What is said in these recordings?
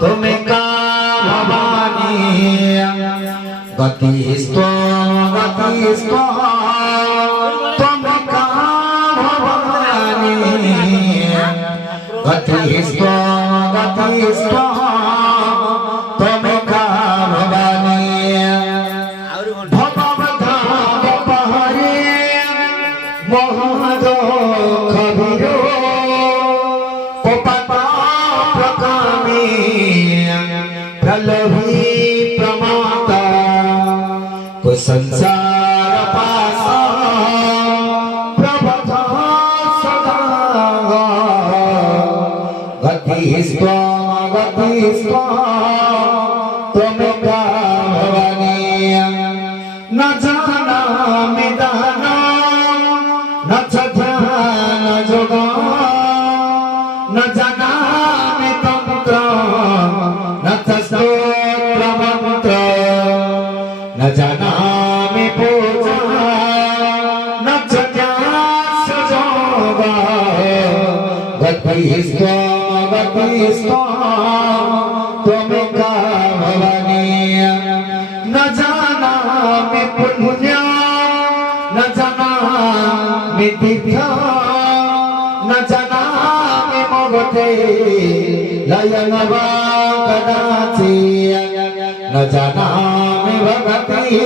त्वमेका भवानी गतिस्त्वमेका भवानी त्वमेका भवानी भवधापहरे महादुःखविरो प्रकामी प्रलभी प्रमाता संसार पासा प्रभता सदा गतिस्त्वा त्वमेका भवानी न जानामि दाना न च ध्यान जोगा न जानामि तंत्र न च स्तोत्र मंत्र न जानामि पूजा न च ज्ञास जोगा गतिस्त्वा त्वमेका भवानी न जानामि पुण्य न जानामि तीर्थ न जानामि मोक्षे लयन वा कदाचि न जानामि भगति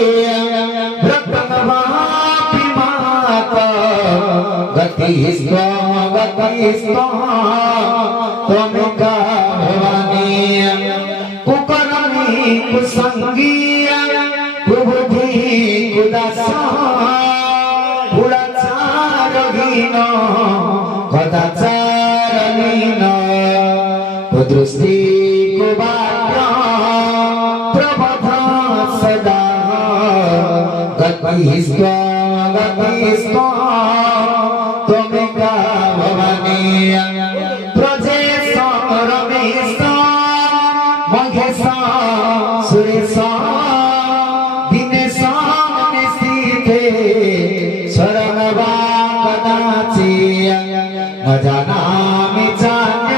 भ्रतवापि माता गतिस्त्वा त्वमेका भवानी कुकर्मी कुसंगी कुबुद्धि कुदासा कुलाचारहीन कदाचारहीन कुदृष्टि कुवाक्य प्रबोधा सदा गतिस्त्वा त्वमेका भवानी प्रजेश रमेश महेश सुरेश दिनेश निशीथे शरण वा कदाचि न जानामि चान्य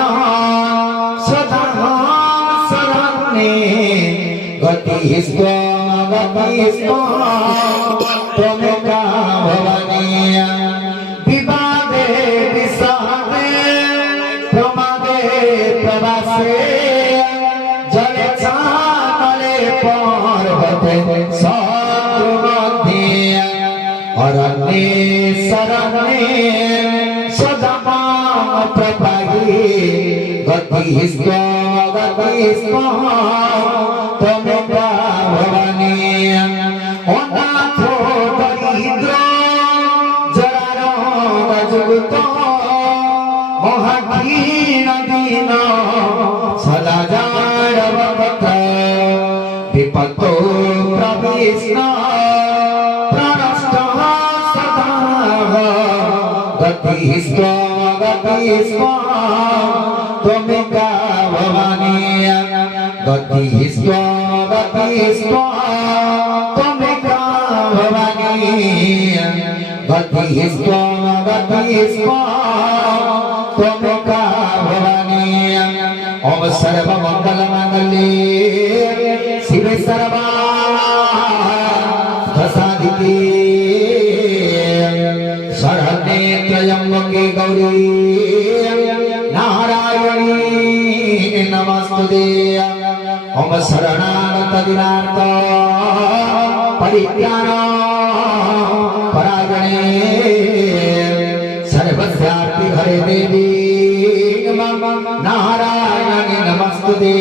सदा शरण्ये गतिस्त्वा त्वमेका भवानी विवादे विषादे प्रमादे प्रवासे जले चाले पर्वते शत्रु मध्ये अरण्ये शरण्ये सदा मां प्रपाहि गतिस्त्वा त्वमेका भवानी अनाथो दरिद्र जरारोग जुगत महादीन दीन सदा जाडवत विपत्तो प्रविष्ट प्रणष्ट सदा गतिस्त्वा त्वमेका भवानी गतिस्त्वा त्वमेका भवानी गतिस्त्वा त्वमेका भवानी ओम सर्वमंगल मांगल्ये शिवे सर्वार्थसाधिके शरण्ये त्र्यंबके गौरी नारायणी नमस्तुते ओम शरणागत दिनार्थ परिज्ञान परायणे सर्वस्यार्ति हरे देवी नारायणी नमस्तुते।